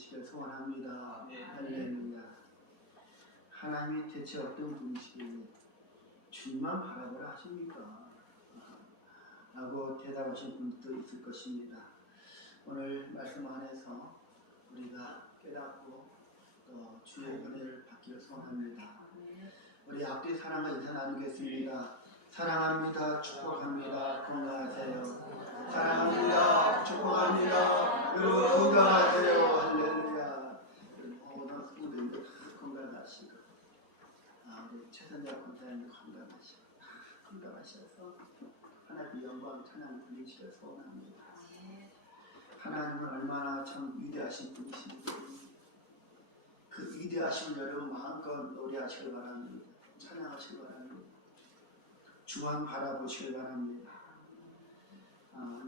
되시길 소원합니다. 할렐루야. 하나님이 대체 어떤 분이시길래 주님만 바라보라 하십니까? 라고 대답하신 분도 있을 것입니다. 오늘 말씀 안에서 우리가 깨닫고 또 주의 은혜를 받기를 소원합니다. 우리 앞뒤 사랑과 인사 나누겠습니다. 사랑합니다. 축복합니다. 건강하세요. 사랑합니다. 축복합니다. 여러분 건강하세요. 할렐루야. 모든 성도님들 다 건강하시고 우리 최선자 권사님도 건강하셔서 하나님의 영광 찬양 드리시길 소원합니다. 하나님은 얼마나 참 위대하신 분이신지 그 위대하신 여러분 마음껏 노래하시길 바랍니다. 찬양하시길 바랍니다. 주만 바라보시길 바랍니다.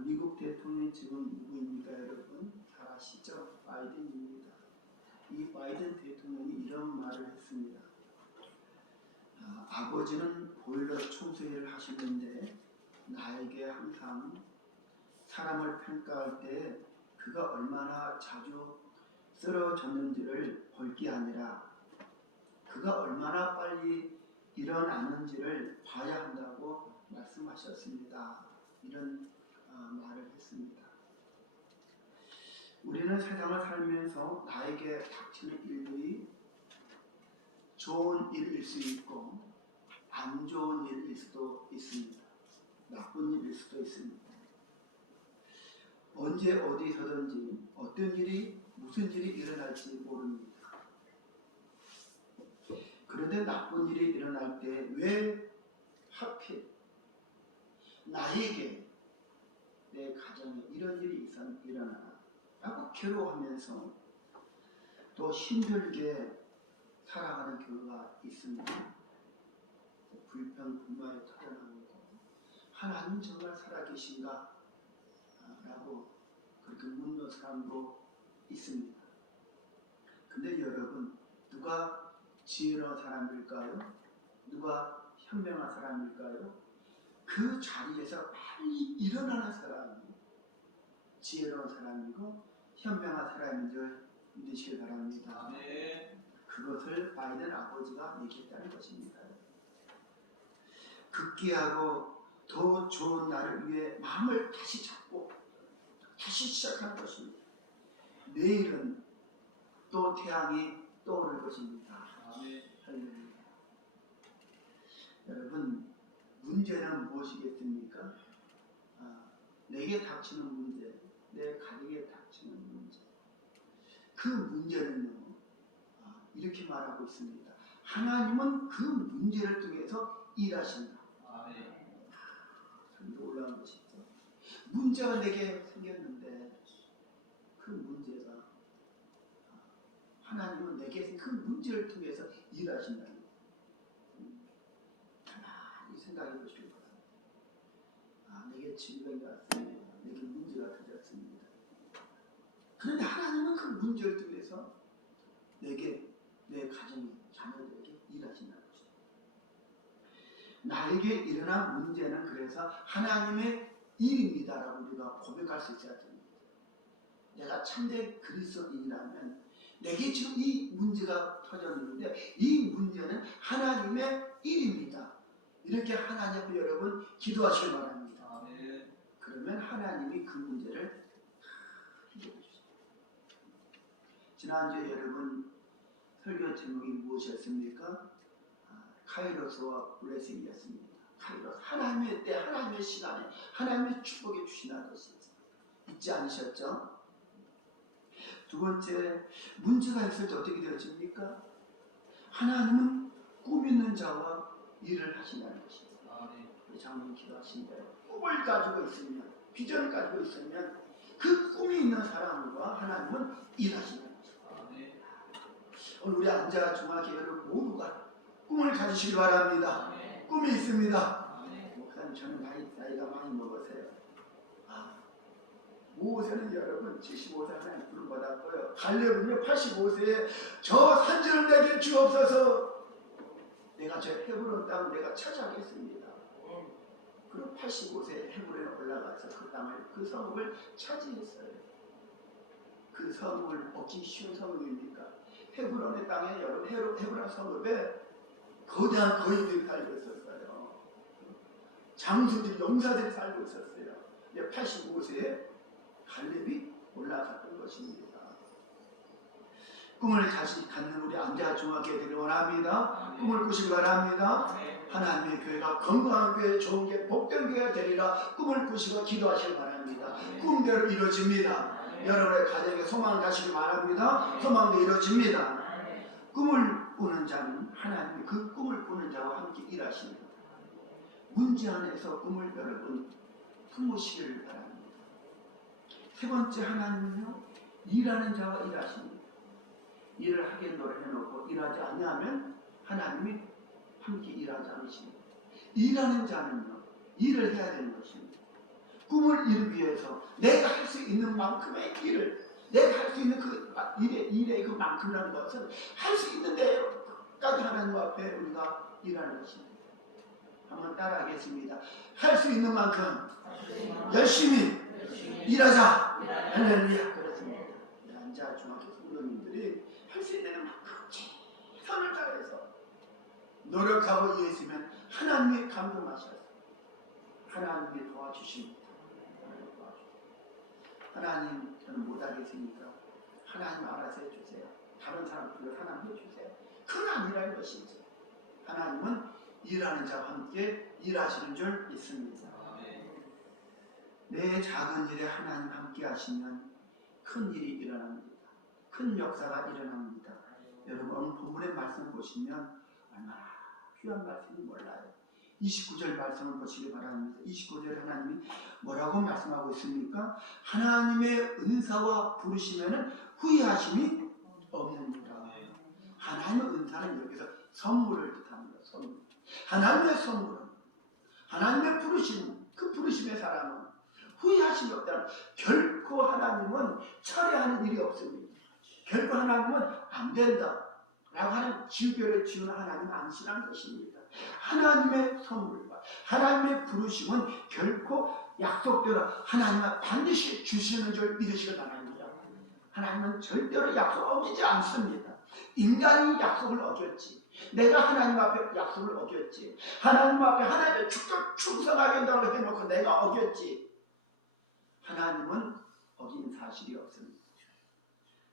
미국 대통령이 지금 누구입니까 여러분? 잘 아시죠? 바이든입니다. 이 바이든 대통령이 이런 말을 했습니다. 아버지는 보일러 청소일을 하시는데 나에게 항상 사람을 평가할 때 그가 얼마나 자주 쓰러졌는지를 볼 게 아니라 그가 얼마나 빨리 일어나는지를 봐야 한다고 말씀하셨습니다. 이런 말을 했습니다. 우리는 세상을 살면서 나에게 닥치는 일들이 좋은 일일 수 있고 안 좋은 일일 수도 있습니다. 나쁜 일일 수도 있습니다. 언제 어디서든지 어떤 일이 무슨 일이 일어날지 모릅니다. 그런데 나쁜 일이 일어날 때 왜 하필 나에게 내 가정에 이런 일이 일어나나 라고 괴로워하면서 또 힘들게 살아가는 경우가 있습니다. 불평, 불만이 터져나오고 하나님 정말 살아계신가? 라고 그렇게 묻는 사람도 있습니다. 근데 여러분 누가 지혜로운 사람일까요? 누가 현명한 사람일까요? 그 자리에서 빨리 일어나는 사람이 지혜로운 사람이고 현명한 사람인 줄 믿으시길 바랍니다. 그것을 바이든 아버지가 얘기했다는 것입니다. 극기하고 더 좋은 날을 위해 마음을 다시 잡고 다시 시작하는 것입니다. 내일은 또 태양이 떠오를 것입니다. 할렐루야. 여러분 문제는 무엇이겠습니까? 내게 닥치는 문제, 내 가족에 닥치는 문제. 그 문제는요 이렇게 말하고 있습니다. 하나님은 그 문제를 통해서 일하신다. 위로 올라간 것이죠. 문제가 내게 생겼는데 그 문제가 하나님은 내게 그 문제를 통해서 일하신다는 거예요. 가만히 생각해 보시길 바랍니다. 내게 질병이 왔습니다. 내게 문제가 터졌습니다. 그런데 하나님은 그 문제를 통해서 내게, 내 가정에, 자녀들에게 일하신다는 것입니다. 나에게 일어난 문제는 그래서 하나님의 일입니다라고 우리가 고백할 수 있어야 됩니다. 내가 참된 그리스도인이라면 내게 지금 이 문제가 터졌는데 이 문제는 하나님의 일입니다. 이렇게 하나님 앞에 여러분 기도하시길 바랍니다. 그러면 하나님이 그 문제를 해결해 주십니다. 지난주에 여러분 설교 제목이 무엇이었습니까? 카이로스와 블레싱이었습니다. 카이로스, 하나님의 때, 하나님의 시간에 하나님의 축복해 주시는 것이 잊지 않으셨죠? 두 번째, 문제가 있을 때 어떻게 되어집니까? 하나님은 꿈 있는 자와 일을 하신다는 것입니다. 우리 장로님 기도하신 대로 꿈을 가지고 있으면, 비전을 가지고 있으면 그 꿈이 있는 사람과 하나님은 일하신다는 것입니다. 오늘 우리 앉아 중화교회를 모두가 꿈을 가지시기 바랍니다. 꿈이 있습니다. 목사님 저는 나이가 많이 먹으세요. 모세는 여러분 75세 하나님 부름 받았고요. 갈렙은요 85세에 저 산지를 내게 주옵소서. 내가 저 헤브론 땅을 내가 차지하겠습니다. 그리고 85세에 헤브론에 올라가서 그 땅을 그 성읍을 차지했어요. 그 성을 얻기 쉬운 성읍입니까? 헤브론의 땅에 여러분 헤브론 성읍에 거대한 거인들이 살고 있었어요. 장수들, 용사들이 살고 있었어요. 85세에 갈렙이 올라갔던 것입니다. 꿈을 다시 갖는 우리 안대하 중학교 애들이 원합니다. 꿈을 꾸시기 바랍니다. 하나님의 교회가 건강한 교회, 좋은 교회, 복된 교회가 되리라 꿈을 꾸시고 기도하시기 바랍니다. 꿈대로 이루어집니다. 여러분의 가정에 소망을 가시기 바랍니다. 소망도 이루어집니다. 꿈을 꾸는 자는 하나님이 그 꿈을 꾸는 자와 함께 일하십니다. 문제 안에서 꿈을 여러분 품으시기를 바랍니다. 세 번째, 하나님은요, 일하는 자와 일하십니다. 일을 하겠노라 해놓고 일하지 않냐면 하나님이 함께 일하지 않으십니다. 일하는 자는요, 일을 해야 되는 것입니다. 꿈을 이루기 위해서 내가 할 수 있는 만큼의 일을, 내가 할 수 있는 그 일의 그만큼이라는 것은 할 수 있는 데까지 하나님 앞에 우리가 일하는 것입니다. 한번 따라하겠습니다. 할 수 있는 만큼 열심히 일하자. 할렐루야. 그렇습니다. 앉아 중학교 성도님들이 할 수 있는 만큼 최선을 다해서 노력하고 일했으면 하나님이 감동하셔서 하나님이 도와주십니다. 하나님, 저는 못하겠으니까 하나님 알아서 해주세요. 다른 사람 불러 하나님 해주세요. 그건 아니라는 것이지. 하나님은 일하는 자와 함께 일하시는 줄 믿습니다. 내 작은 일에 하나님 함께 하시면 큰 일이 일어납니다. 큰 역사가 일어납니다. 여러분 오늘 본문의 말씀 보시면 얼마나 귀한 말씀인지 몰라요. 29절 말씀을 보시기 바랍니다. 29절 하나님이 뭐라고 말씀하고 있습니까? 하나님의 은사와 부르시면 후회하심이 없느니라. 하나님의 은사는 여기서 선물을 뜻합니다. 선물. 하나님의 선물은, 하나님의 부르심, 그 부르심의 사람은 후회하심이 없다는, 결코 하나님은 철회하는 일이 없습니다. 결코 하나님은 안 된다 라고 하는 지우개를 지우는 하나님은 아니시라는 것입니다. 하나님의 선물과 하나님의 부르심은 결코 약속대로 하나님은 반드시 주시는 줄 믿으시기 바랍니다. 하나님은 절대로 약속 어기지 않습니다. 인간이 약속을 어겼지, 내가 하나님 앞에 약속을 어겼지, 하나님 앞에 하나님의 충성하겠다고 해놓고 내가 어겼지, 하나님은 어긴 사실이 없습니다.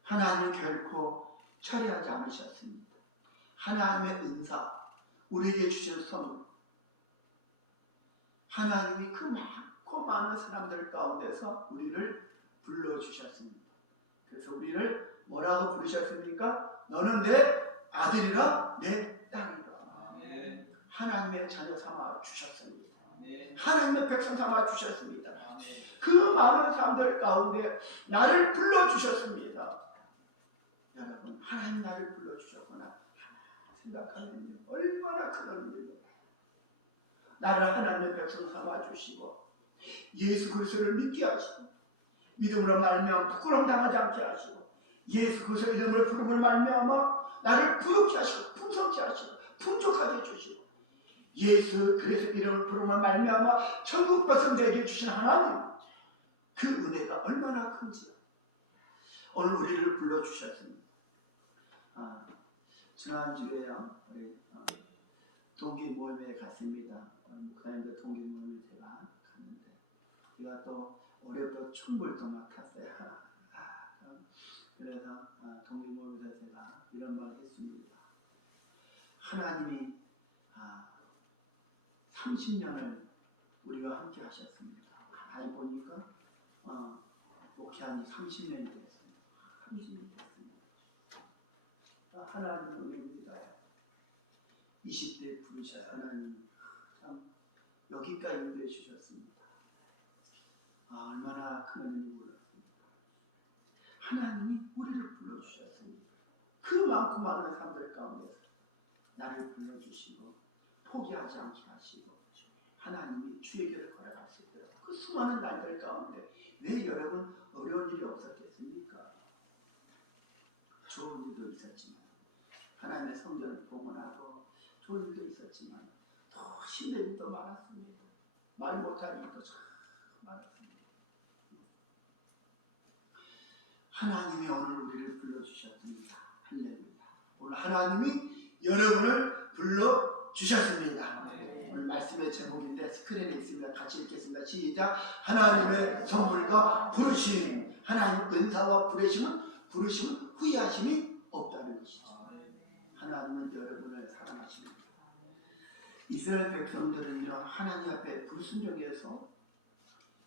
하나님은 결코 철회하지 않으셨습니다. 하나님의 은사, 우리에게 주신 선물, 하나님이 그 많고 많은 사람들 가운데서 우리를 불러주셨습니다. 그래서 우리를 뭐라고 부르셨습니까? 너는 내 아들이라 내 딸이라. 하나님의 자녀 삼아 주셨습니다. 하나님의 백성 삼아 주셨습니다. 그 많은 사람들 가운데 나를 불러주셨습니다. 여러분, 하나님 나를 불러주셨구나 생각하면 얼마나 큰 은혜입니다. 나를 하나님의 백성 삼아주시고 예수 그리스도를 믿게 하시고 믿음으로 말미암아 부끄러움 당하지 않게 하시고 예수 그리스도 이름으로 부름을 말미암아 나를 부욕케 하시고 풍성케 하시고 풍족하게 해주시고 예수 그리스도 이름으로 부름을 말미암아 천국 백성 되게 해주신 하나님, 그 은혜가 얼마나 큰지요. 오늘 우리를 불러주셨습니다. 지난주에요, 우리 동기 모임에 갔습니다. 목사님들 동기 모임에 제가 갔는데, 제가 또 올해부터 춤을 또 맡았어요. 그래서 동기 모임에서 제가 이런 말을 했습니다. 하나님이 30년을 우리와 함께 하셨습니다. 가만히 보니까 목회한 지 30년이 됐습니다. 30년이 됐습니다. 하나님의 은혜입니다. 20대에 부르신 하나님, 참 여기까지 인도해 주셨습니다. 얼마나 큰 은혜인지 몰랐습니다. 하나님이 우리를 불러주셨습니다. 그 많고 많은 사람들 가운데서 나를 불러주시고 포기하지 않게 하시고 하나님이 주의 길을 걸어갈 수 있도록, 그 수많은 날들 가운데 왜 여러분 어려운 일이 없었겠습니까? 좋은 일도 있었지만, 하나님의 성전을 봉헌하고 좋은 일도 있었지만 더 힘든 일도 많았습니다. 말 못할 일도 참 많았습니다. 하나님이 오늘 우리를 불러주셨습니다. 할렐루야. 오늘 하나님이 여러분을 불러주셨습니다. 오늘 말씀의 제목인데 스크린에 있습니다. 같이 읽겠습니다. 시작. 하나님의 선물과 부르심. 하나님 은사와 부르심은 후회하심이 없다는 것이죠. 하나님은 여러분을 사랑하십니다. 이스라엘 백성들은요, 하나님 앞에 불순종해서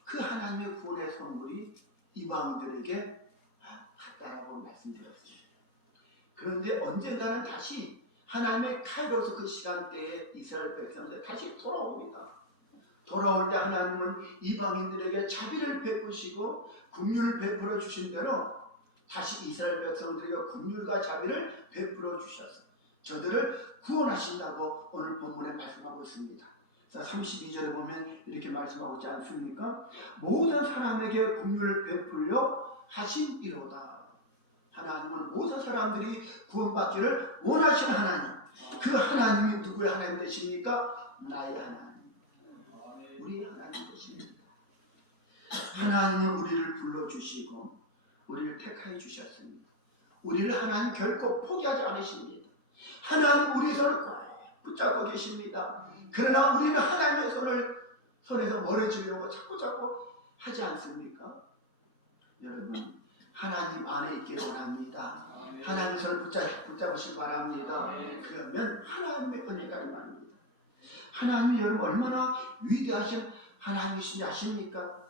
그 하나님의 구원의 선물이 이방인들에게 갔다라고 말씀드렸습니다. 그런데 언젠가는 다시 하나님의 카이로스 그 시간대에 이스라엘 백성들 다시 돌아옵니다. 돌아올 때 하나님은 이방인들에게 자비를 베푸시고 긍휼을 베풀어 주신 대로 다시 이스라엘 백성들에게 긍휼과 자비를 베풀어 주셔서 저들을 구원하신다고 오늘 본문에 말씀하고 있습니다. 32절에 보면 이렇게 말씀하고 있지 않습니까? 모든 사람에게 긍휼을 베풀려 하심이로다. 하나님은 모든 사람들이 구원받기를 원하시는 하나님. 그 하나님이 누구의 하나님 되십니까? 나의 하나님. 우리 하나님 되십니다. 하나님은 우리를 불러주시고 우리를 택하여 주셨습니다. 우리를 하나님 결코 포기하지 않으십니다. 하나님 우리 손을 꼭 붙잡고 계십니다. 그러나 우리는 하나님의 손에서 멀어지려고 자꾸 하지 않습니까? 여러분, 하나님 안에 있기를 원합니다. 하나님의 손을 붙잡으시기 바랍니다. 그러면 하나님의 은혜가 임합니다. 하나님이 여러분 얼마나 위대하신 하나님이신지 아십니까?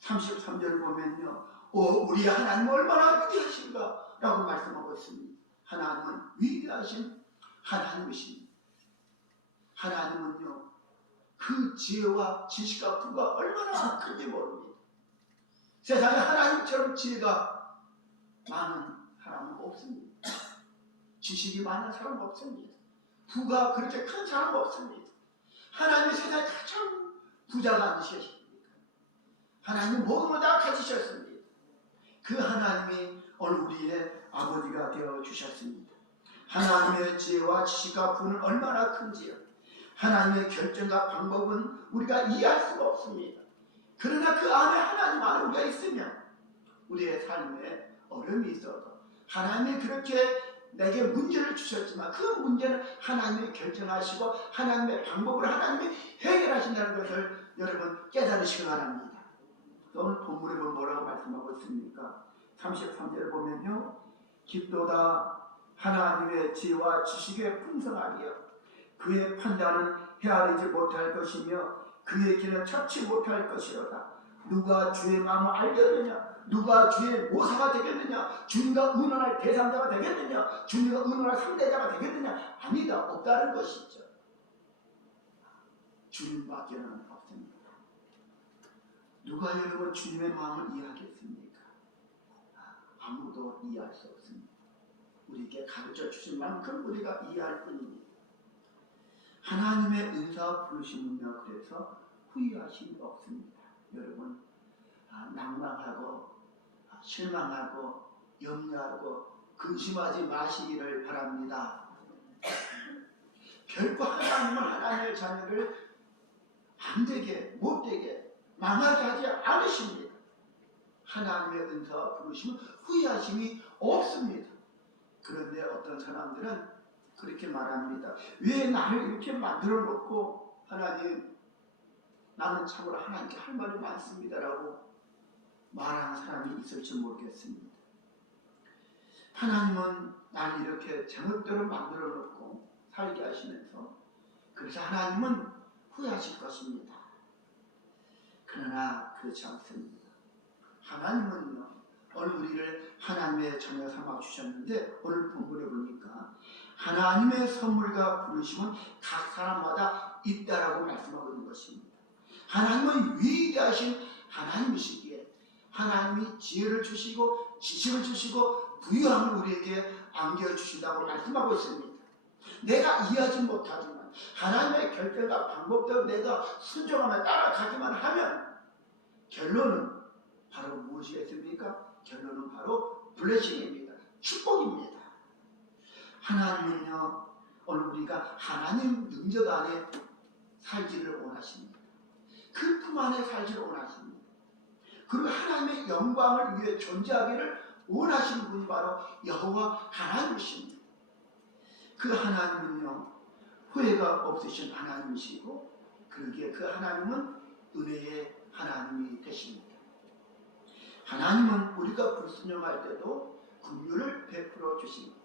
33절을 보면요, 우리 하나님 얼마나 위대하신가 라고 말씀하고 있습니다. 하나님은 위대하신 하나님이십니다. 하나님은요, 그 지혜와 지식과 부가 얼마나 큰지 모릅니다. 세상에 하나님처럼 지혜가 많은 사람은 없습니다. 지식이 많은 사람은 없습니다. 부가 그렇게 큰 사람은 없습니다. 하나님의 세상에 가장 부자가 아니셨습니까? 하나님은 모든 걸 다 가지셨습니다. 그 하나님이 오늘 우리의 아버지가 되어 주셨습니다. 하나님의 지혜와 지식과 부는 얼마나 큰지요. 하나님의 결정과 방법은 우리가 이해할 수가 없습니다. 그러나 그 안에 하나님 안에 우리가 있으면 우리의 삶에 어려움이 있어도 하나님이 그렇게 내게 문제를 주셨지만 그 문제는 하나님이 결정하시고 하나님의 방법으로 하나님이 해결하신다는 것을 여러분 깨달으시기 바랍니다. 오늘 본문에 보면 뭐라고 말씀하고 있습니까? 33절을 보면요, 깊도다 하나님의 지혜와 지식의 풍성하기요 그의 판단은 헤아리지 못할 것이며 그의 길은 찾지 못할 것이로다. 누가 주의 마음을 알겠느냐? 누가 주의 모사가 되겠느냐? 주님과 의논할 대상자가 되겠느냐? 주님과 의논할 상대자가 되겠느냐? 아니다, 없다는 것이죠. 주님밖에는 없습니다. 누가 여러분 주님의 마음을 이해하겠습니까? 아무도 이해할 수 없습니다. 우리에게 가르쳐 주신 만큼 우리가 이해할 뿐입니다. 하나님의 은사와 부르심은요, 그래서 후회하심이 없습니다. 여러분, 낭망하고 실망하고 염려하고 근심하지 마시기를 바랍니다. 결코 하나님은 하나님의 자녀를 안되게 못되게 망하게 하지 않으십니다. 하나님의 은사와 부르심은 후회하심이 없습니다. 그런데 어떤 사람들은 그렇게 말합니다. 왜 나를 이렇게 만들어 놓고 하나님, 나는 참으로 하나님께 할 말이 많습니다라고 말하는 사람이 있을지 모르겠습니다. 하나님은 나를 이렇게 제멋대로 만들어 놓고 살게 하시면서 그래서 하나님은 후회하실 것입니다. 그러나 그렇지 않습니다. 하나님은요, 오늘 우리를 하나님의 자녀 삼아 주셨는데 오늘 본문에 보니까 하나님의 선물과 부르심은 각 사람마다 있다라고 말씀하고 있는 것입니다. 하나님은 위대하신 하나님이시기에 하나님이 지혜를 주시고 지식을 주시고 부유함을 우리에게 안겨주신다고 말씀하고 있습니다. 내가 이해하지 못하지만 하나님의 결정과 방법대로 내가 순종하며 따라가기만 하면 결론은 바로 무엇이겠습니까? 결론은 바로 블레싱입니다. 축복입니다. 하나님은요, 오늘 우리가 하나님 능력 안에 살기를 원하십니다. 그 품 안에 살기를 원하십니다. 그리고 하나님의 영광을 위해 존재하기를 원하시는 분이 바로 여호와 하나님이십니다. 그 하나님은요, 후회가 없으신 하나님이시고, 그러기에 그 하나님은 은혜의 하나님이 되십니다. 하나님은 우리가 불순종할 때도 긍휼을 베풀어 주십니다.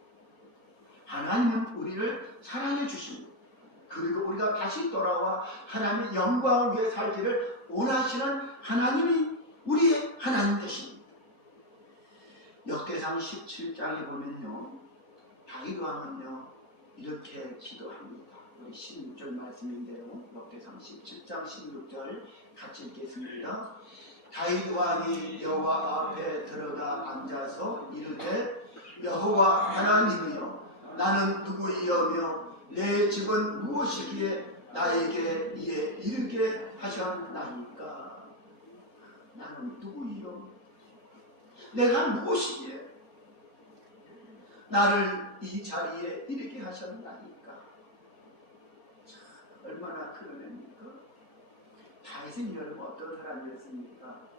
하나님은 우리를 사랑해 주십니다. 그리고 우리가 다시 돌아와 하나님의 영광을 위해 살기를 원하시는 하나님이 우리의 하나님 되십니다. 역대상 17장에 보면요, 다윗 왕은요 이렇게 기도합니다. 우리 16절 말씀인데요, 역대상 17장 16절 같이 읽겠습니다. 다윗 왕이 여호와 앞에 들어가 앉아서 이르되 여호와 하나님이여, 나는 누구이오며 내 집은 무엇이기에 나에게 이에 이르게 하셨나이까? 나는 누구이요? 내가 무엇이기에 나를 이 자리에 이르게 하셨나이까? 얼마나 큰 은혜입니까? 다윗은 여러분 어떤 사람이었습니까?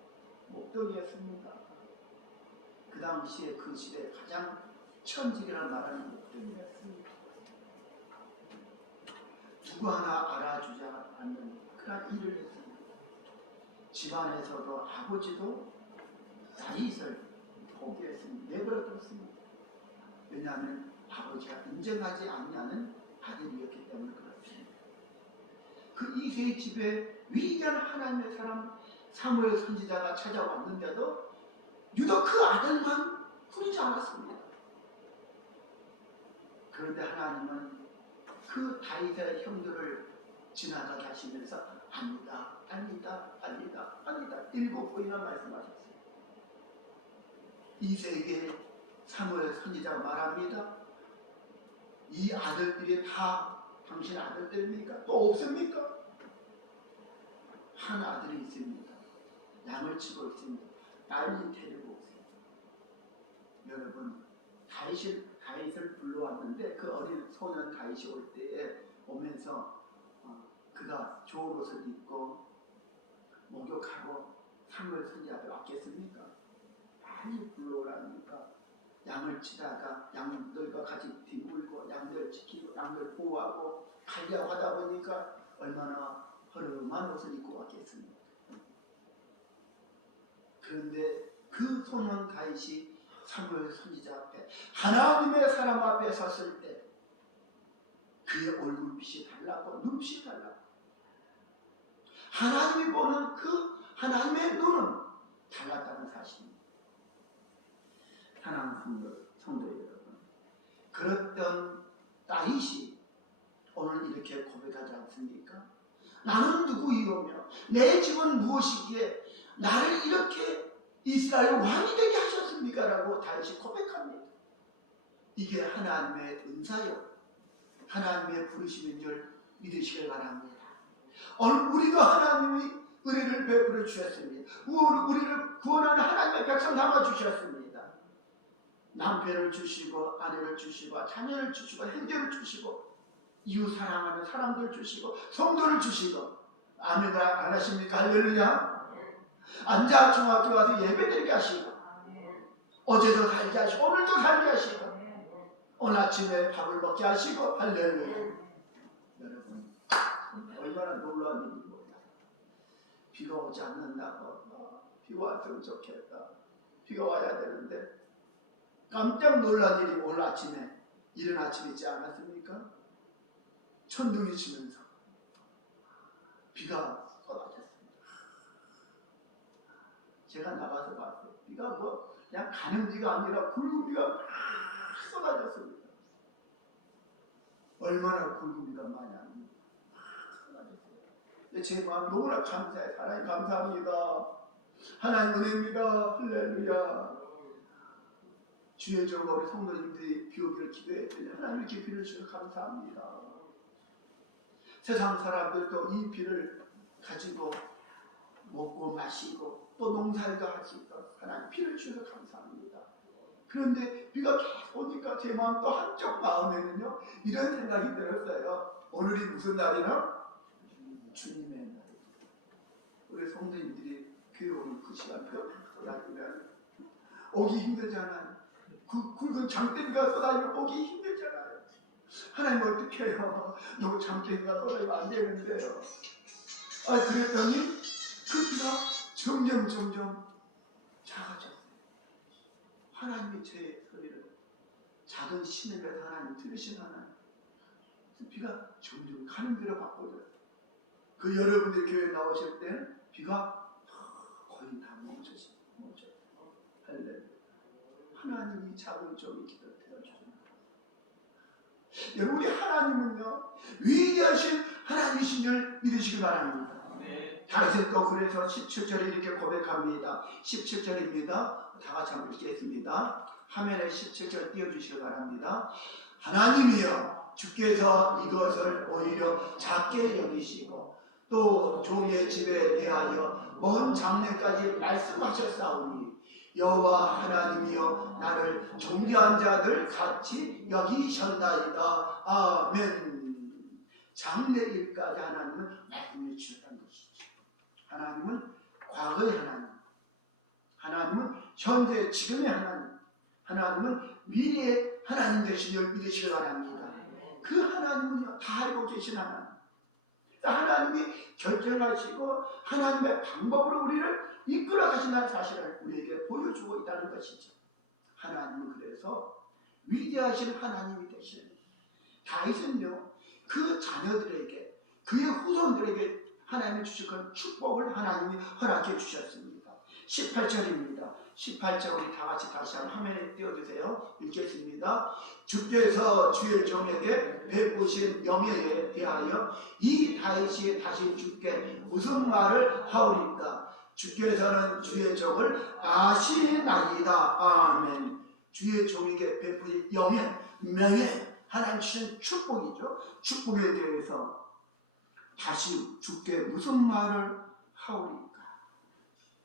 목동이었습니다. 그 당시에 그 시대에 가장 천직이라는 말하는 목동이었습니다. 누구 하나 알아주지 않는 그런 일을 했습니다. 집안에서도 아버지도 다윗을 포기했습니다. 내버려뒀습니다. 왜냐하면 아버지가 인정하지 않냐는 아들이었기 때문에 그렇습니다. 그 이새의 집에 위대한 하나님의 사람 사무엘 선지자가 찾아왔는데도 유독 그 아들만 부르지 않았습니다. 그런데 하나님은 그 다윗의 형들을 지나가게 하시면서 아니다, 아니다, 아니다, 아니다 7번이나 말씀하셨어요. 이새에게 사무엘 선지자가 말합니다. 이 아들들이 다 당신 아들들입니까? 또 없습니까? 한 아들이 있습니다. 양을 치고 있습니다. 딸이 데리고 오세요. 여러분, 다윗을 불러왔는데 그 어린 소년 다윗이 올 때에 오면서 그가 좋은 옷을 입고 목욕하고 사무엘 선지자 앞에 왔겠습니까? 많이 불러오라니까 양을 치다가 양들과 같이 뒹굴고 양들을 지키고 양들을 보호하고 관리하고 하다 보니까 얼마나 허름한 옷을 입고 왔겠습니까? 그런데 그 소년 다윗이 사무엘 선지자 앞에 하나님의 사람 앞에 섰을 때 그의 얼굴빛이 달랐고 눈빛이 달랐고 하나님이 보는 그 하나님의 눈은 달랐다는 사실입니다. 사랑하는 성도 여러분, 그랬던 다윗이 오늘 이렇게 고백하지 않습니까? 나는 누구이오며 내 집은 무엇이기에 나를 이렇게 이스라엘 왕이 되게 하셨습니까? 라고 다윗이 고백합니다. 이게 하나님의 은사요, 하나님의 부르심인 줄 믿으시길 바랍니다. 오늘 우리도 하나님이 은혜를 베풀어 주셨습니다. 우리를 구원하는 하나님의 백성 남아 주셨습니다. 남편을 주시고 아내를 주시고 자녀를 주시고 형제를 주시고 이웃 사랑하는 사람들 주시고 성도를 주시고 아멘가 안 하십니까? 할렐루야. 앉아 중학교 와서 예배드리게 하시고 어제도 살게 하시고 오늘도 살게 하시고 오늘 아침에 밥을 먹게 하시고 할렐루야. 여러분 얼마나 놀라운 일이 뭐야. 비가 오지 않는다고 비가 왔으면 좋겠다. 비가 와야 되는데 깜짝 놀란 일이 오늘 아침에 이른 아침에 있지 않았습니까? 천둥이 치면서 비가 쏟아졌습니다. 제가 나가서 봤어요. 비가 뭐 그냥 가는 비가 아니라 굵은 비가 막 쏟아졌습니다. 얼마나 굵은 비가 많이 합니까? 쏟아졌어요. 제 마음 너무나 감사해요. 하나님 감사합니다. 하나님 은혜입니다. 할렐루야. 주의 종과 우리 성도님들이 비 오기를 기도했더니 하나님 이렇게 비를 주셔서 감사합니다. 세상 사람들도 이 비를 가지고 먹고 마시고 또 농사일도 할 수 있도록 하나님 비를 주셔서 감사합니다. 그런데 비가 계속 오니까 제 마음 또 한쪽 마음에는요 이런 생각이 들었어요. 오늘이 무슨 날이나? 주님의 날이에요. 우리 성도님들이 교회 오는 그 시간표 돌아보면 오기 힘들잖아요. 굵은 장대비가 쏟아지면 오기 힘들잖아요. 하나님 어떻게 해요? 너무 장대비가 쏟아지면 안 되는데요. 그랬더니 그 비가 점점 작아졌어요. 하나님이 제 소리를 작은 신음에서 하나님 들으신 하나님. 비가 점점 가는 비로 바꿔져요. 그 여러분들 교회 나오실 때는 비가 거의 다 멈춰요. 할렐루야. 하나님이 작은 종이 기도를 들어주십니다. 여러분, 우리 하나님은요, 위대하신 하나님이신 줄 믿으시기 바랍니다. 다윗은 또 그래서 17절에 이렇게 고백합니다. 17절입니다. 다 같이 한번 읽겠습니다. 화면에 17절 띄워주시기 바랍니다. 하나님이여, 주께서 이것을 오히려 작게 여기시고 또 종의 집에 대하여 먼 장래까지 말씀하셨사오니 여호와 하나님이여, 나를 존귀한 자들 같이 여기셨나이다. 아멘. 장래일까지 하나님은 말씀해 주셨다는 것이죠. 하나님은 과거의 하나님, 하나님은 현재 지금의 하나님, 하나님은 미래의 하나님 되시길 믿으시기 바랍니다. 그 하나님은요, 다 알고 계신 하나님. 하나님이 결정하시고 하나님의 방법으로 우리를 이끌어 가신다는 사실을 우리에게 보여주고 있다는 것이죠. 하나님은 그래서 위대하신 하나님이 되시는, 다윗은요, 그 자녀들에게, 그의 후손들에게 하나님이 주실 그 축복을 하나님이 허락해 주셨습니다. 18절입니다. 18절 우리 다 같이 다시 한번 화면에 띄워주세요. 읽겠습니다. 주께서 주의 종에게 베푸신 영예에 대하여 이 다윗이 다시 주께 무슨 말을 하오리까? 주께서는 주의 종을 아시나이다. 아멘. 주의 종에게 베푸신 영예, 명예, 하나님 주신 축복이죠. 축복에 대해서 다시 주께 무슨 말을 하오리까?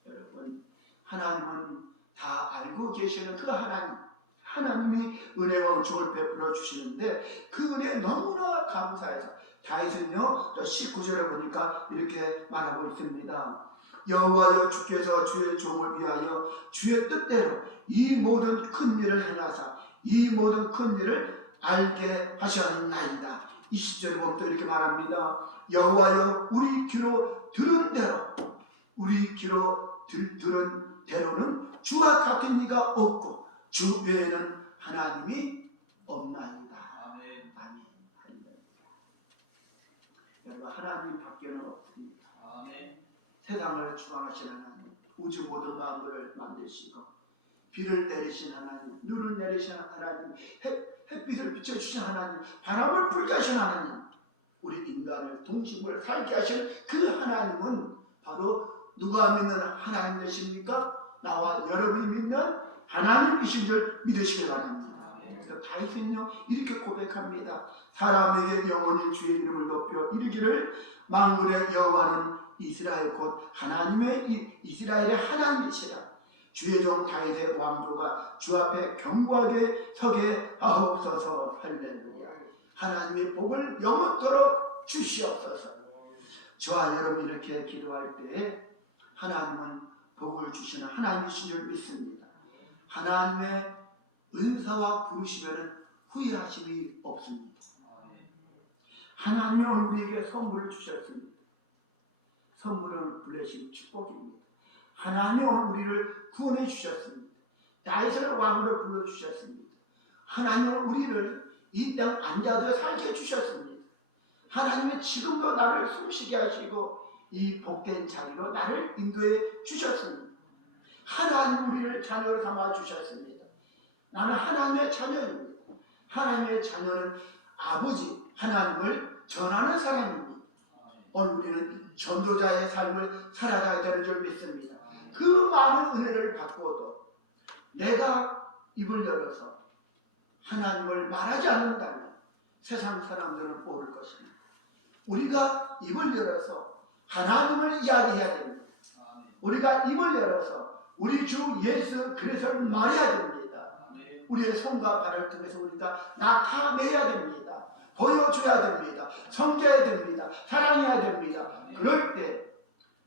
여러분, 하나님은 다 알고 계시는 그 하나님, 하나님이 은혜와 은총을 베풀어 주시는데 그 은혜에 너무나 감사해서 다윗은요, 19절에 보니까 이렇게 말하고 있습니다. 여호와여, 주께서 주의 종을 위하여 주의 뜻대로 이 모든 큰 일을 행하사 이 모든 큰 일을 알게 하셨나이다. 20절에 보면 또 이렇게 말합니다. 여호와여, 우리 귀로 들은 대로, 우리 귀로 들은 대로는 주와 같은 이가 없고 주 외에는 하나님이 없나이다. 아멘. 아멘. 여러분, 하나님 밖에는 없습니다. 아멘. 세상을 주관하시는 하나님, 우주 모든 만물을 만드시고 비를 내리신 하나님, 눈을 내리신 하나님, 햇빛을 비춰주신 하나님, 바람을 불게 하신 하나님, 우리 인간을 동식물 살게 하신 그 하나님은 바로 누가 믿는 하나님 되십니까? 나와 여러분이 믿는 하나님이신 줄 믿으시기 바랍니다. 그래서 다윗은요, 이렇게 고백합니다. 사람에게 영원히 주의 이름을 높여 이르기를 만군의 여호와는 이스라엘 곧 하나님의 이스라엘의 하나님이시라. 주의 종 다윗의 왕조가 주 앞에 견고하게 서게 하옵소서. 할렐루야. 하나님의 복을 영원토록 주시옵소서. 저와 여러분이 이렇게 기도할 때에 하나님은 복을 주시는 하나님이신 줄 믿습니다. 하나님의 은사와 부르시면 후회하심이 없습니다. 하나님이 오늘 우리에게 선물을 주셨습니다. 선물은 블레싱, 축복입니다. 하나님이 오늘 우리를 구원해 주셨습니다. 다윗을 왕으로 불러주셨습니다. 하나님은 우리를 이 땅 앉아도 살게 해주셨습니다. 하나님은 지금도 나를 숨쉬게 하시고 이 복된 자리로 나를 인도해 주셨습니다. 하나님 우리를 자녀로 삼아 주셨습니다. 나는 하나님의 자녀입니다. 하나님의 자녀는 아버지 하나님을 전하는 사람입니다. 오늘 우리는 전도자의 삶을 살아가야 되는 줄 믿습니다. 그 많은 은혜를 받고도 내가 입을 열어서 하나님을 말하지 않는다면 세상 사람들은 모를 것입니다. 우리가 입을 열어서 하나님을 이야기해야 됩니다. 우리가 입을 열어서 우리 주 예수 그리스도를 말해야 됩니다. 우리의 손과 발을 통해서 우리가 나타내야 됩니다. 보여줘야 됩니다. 섬겨야 됩니다. 사랑해야 됩니다. 그럴 때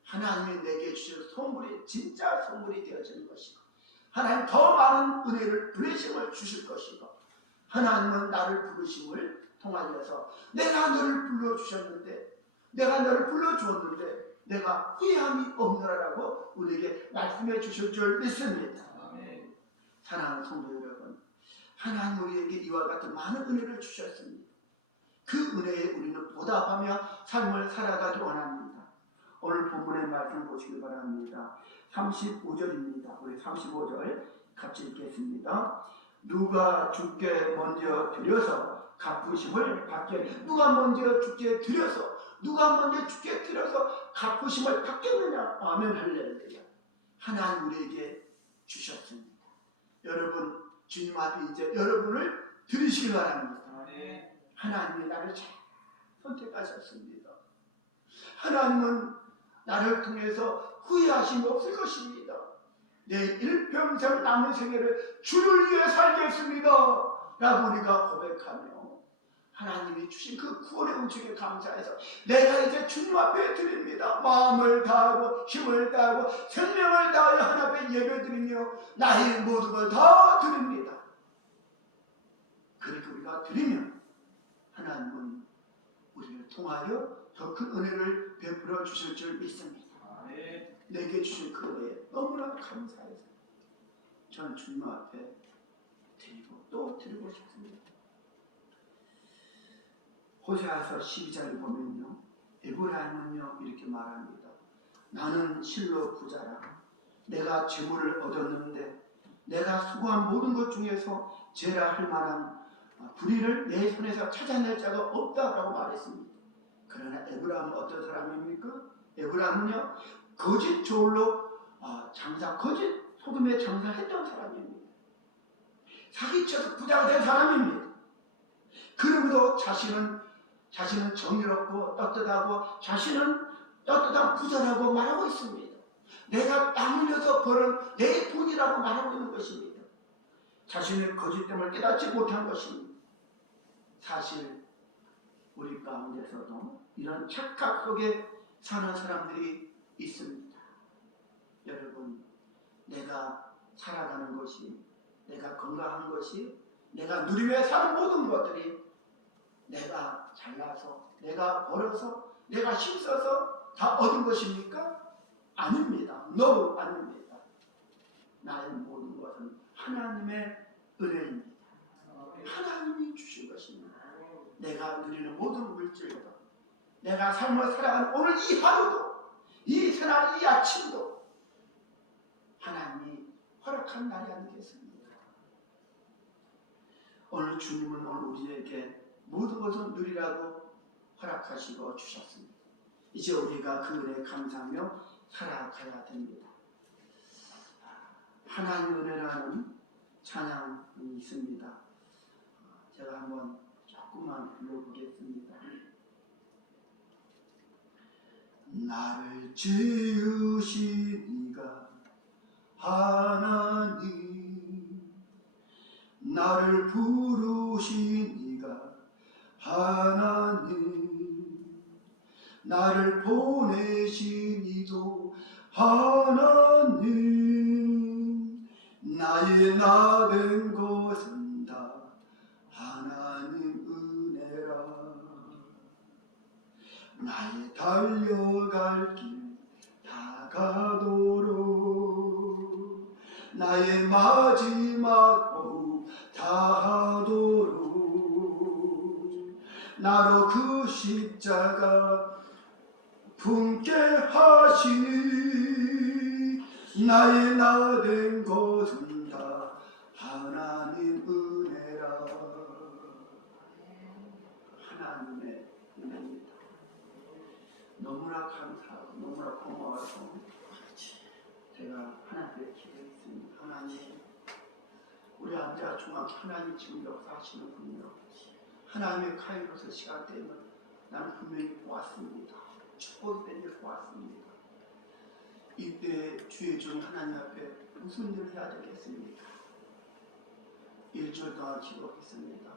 하나님이 내게 주신 선물이 진짜 선물이 되어지는 것이고 하나님 더 많은 은혜를 블레싱을 주실 것이고 하나님은 나를 부르심을 통하여서 내가 너를 불러주셨는데 내가 너를 불러주었는데 내가 후회함이 없느라라고 우리에게 말씀해 주실 줄 믿습니다. 사랑하는 성도 여러분, 하나님 우리에게 이와 같은 많은 은혜를 주셨습니다. 그 은혜에 우리는 보답하며 삶을 살아가기 원합니다. 오늘 본문의 말씀 보시기 바랍니다. 35절입니다. 우리 35절 같이 읽겠습니다. 누가 주께 먼저 드려서 갚으심을 받게, 누가 먼저 주께 드려서 갚으심을 받겠느냐? 아멘 할렐루야. 하나님 우리에게 주셨습니다. 여러분 주님 앞에 이제 여러분을 드리시기 바랍니다. 하나님이 나를 잘 선택하셨습니다. 하나님은 나를 통해서 후회하심이 없을 것입니다. 내 일평생 남은 생애를 주를 위해 살겠습니다 라고 우리가 고백하며 하나님이 주신 그 구원의 은총에 감사해서 내가 이제 주님 앞에 드립니다. 마음을 다하고 힘을 다하고 생명을 다하여 하나님 앞에 예배드리며 나의 모든 걸 다 드립니다. 그렇게 우리가 드리면 하나님은 우리를 통하여 더 큰 은혜를 베풀어 주실 줄 믿습니다. 내게 주신 그 은혜에 너무나 감사해서 저는 주님 앞에 드리고 또 드리고 싶습니다. 호세아서 12장에 보면요, 에브라임은요 이렇게 말합니다. 나는 실로 부자라. 내가 재물을 얻었는데 내가 수고한 모든 것 중에서 죄라 할 만한 불의를 내 손에서 찾아낼 자가 없다라고 말했습니다. 그러나 에브라임은 어떤 사람입니까? 에브라임은요 거짓 저울로 거짓 소금에 장사했던 사람입니다. 사기쳐서 부자가 된 사람입니다. 그러고도 자신은 정의롭고 떳떳하고 자신은 떳떳한 부자라고 말하고 있습니다. 내가 땀 흘려서 벌은 내 돈이라고 말하고 있는 것입니다. 자신의 거짓됨을 깨닫지 못한 것입니다. 사실 우리 가운데서도 이런 착각 속에 사는 사람들이 있습니다. 여러분, 내가 살아가는 것이, 내가 건강한 것이, 내가 누리며 사는 모든 것들이 내가 잘나서, 내가 벌어서, 내가 힘써서 다 얻은 것입니까? 아닙니다. No, 아닙니다. 나의 모든 것은 하나님의 은혜입니다. 하나님이 주신 것입니다. 내가 누리는 모든 물질도, 내가 삶을 살아가는 오늘 이 하루도, 이 새날 이 아침도 하나님이 허락한 날이 아니겠습니까? 오늘 주님은 오늘 우리에게 모든 것을 누리라고 허락하시고 주셨습니다. 이제 우리가 그 은혜에 감사하며 살아가야 됩니다. 하나님의 은혜라는 찬양이 있습니다. 제가 한번 조금만 불러보겠습니다. 나를 지으신 이가 하나님, 나를 부르신 이가 하나님, 나를 보내신 이도 하나님, 나의 나 된 것은 다 하나님 은혜라. 나의 달려갈 길 다가도록, 나의 마지막 호흡 다하도록 나로 그 십자가 품게 하시니 나의 나 된 것은 다 하나님 은혜라. 하나님의 은혜입니다. 너무나 감사하고 너무나 고마워서 제가 하나님께 기도했습니다. 하나님, 우리 아들아 중앙 하나님 지금 역사하시는군요. 하나님의 카이로스 시간대에는 나는 분명히 보았습니다. 축복된 일 보았습니다. 이때 주의 종 하나님 앞에 무슨 일을 해야 되겠습니까? 일주일 동안 기도했습니다.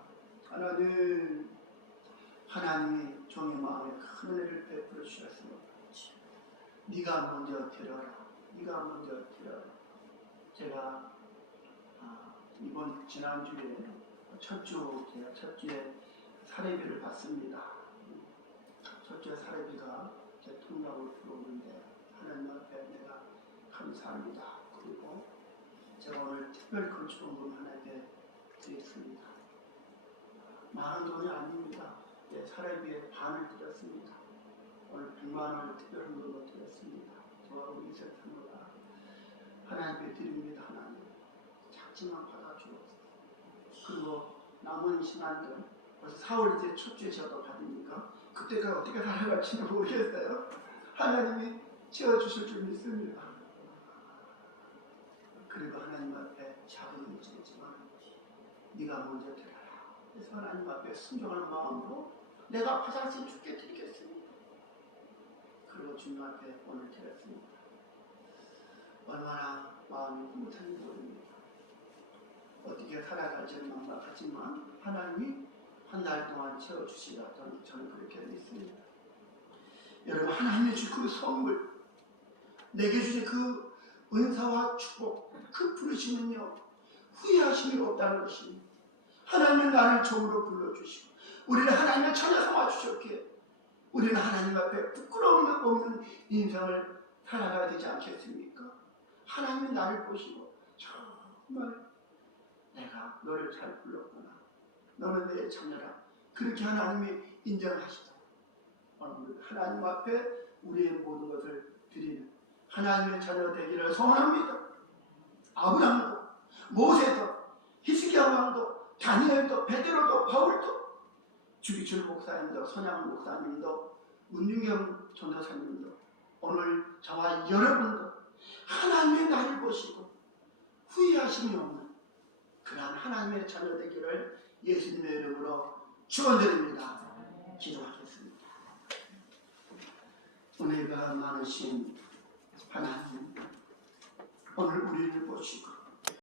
하나님이 종의 마음에 큰 은혜를 베풀어 주셨습니다. 네가 먼저 드려라. 네가 먼저 드려라. 제가 이번 지난주에 첫 주에 사례비를 받습니다. 첫 주에 사례비가 제 통장으로 들어오는데 하나님 앞에 내가 감사합니다. 그리고 제가 오늘 특별 건축원금 하나님께 드렸습니다. 많은 돈이 아닙니다. 사례비의 반을 드렸습니다. 오늘 100만 원을 특별 헌금으로 드렸습니다. 저와 우리 세상보다 하나님께 드립니다. 하나님 작지만 받아주옵소서. 그리고 남은 시간들 벌써 4월 이제 첫 주에 제가 받으니까 그때까지 어떻게 살아갈지는 모르겠어요. 하나님이 채워주실 줄 믿습니다. 그리고 하나님 앞에 작은 일이지만 네가 먼저 들어라. 그래서 하나님 앞에 순종하는 마음으로 내가 화장실 죽게 드리겠습니다. 그리고 주님 앞에 오늘 드렸습니다. 얼마나 마음이 뿌듯한지 모릅니다. 어떻게 살아갈지는 막막하지만 하나님이 한 달 동안 채워주시라. 저는 그렇게 믿습니다. 여러분, 하나님이 주신 그 선물, 내게 주신 그 은사와 축복, 그 부르심은요 후회하심이 없다는 것입니다. 하나님은 나를 종으로 불러주시고 우리는 하나님의 처녀 삼아주셨기에 우리는 하나님 앞에 부끄러움 없는 인생을 살아가야 되지 않겠습니까? 하나님은 나를 보시고 정말 내가 너를 잘 불렀구나. 너는 내 자녀라. 그렇게 하나님이 인정하시다. 오늘 하나님 앞에 우리의 모든 것을 드리는 하나님의 자녀 되기를 소원합니다. 아브라함도, 모세도, 히스기야 왕도, 다니엘도, 베드로도, 바울도, 주기철 목사님도, 손양 목사님도, 문중경 전도사님도, 오늘 저와 여러분도 하나님의 나를 보시고 후회하심이 없는 그러한 하나님의 자녀 되기를 예수님의 이름으로 축원드립니다. 기도하겠습니다. 은혜가 많으신 하나님, 오늘 우리를 보시고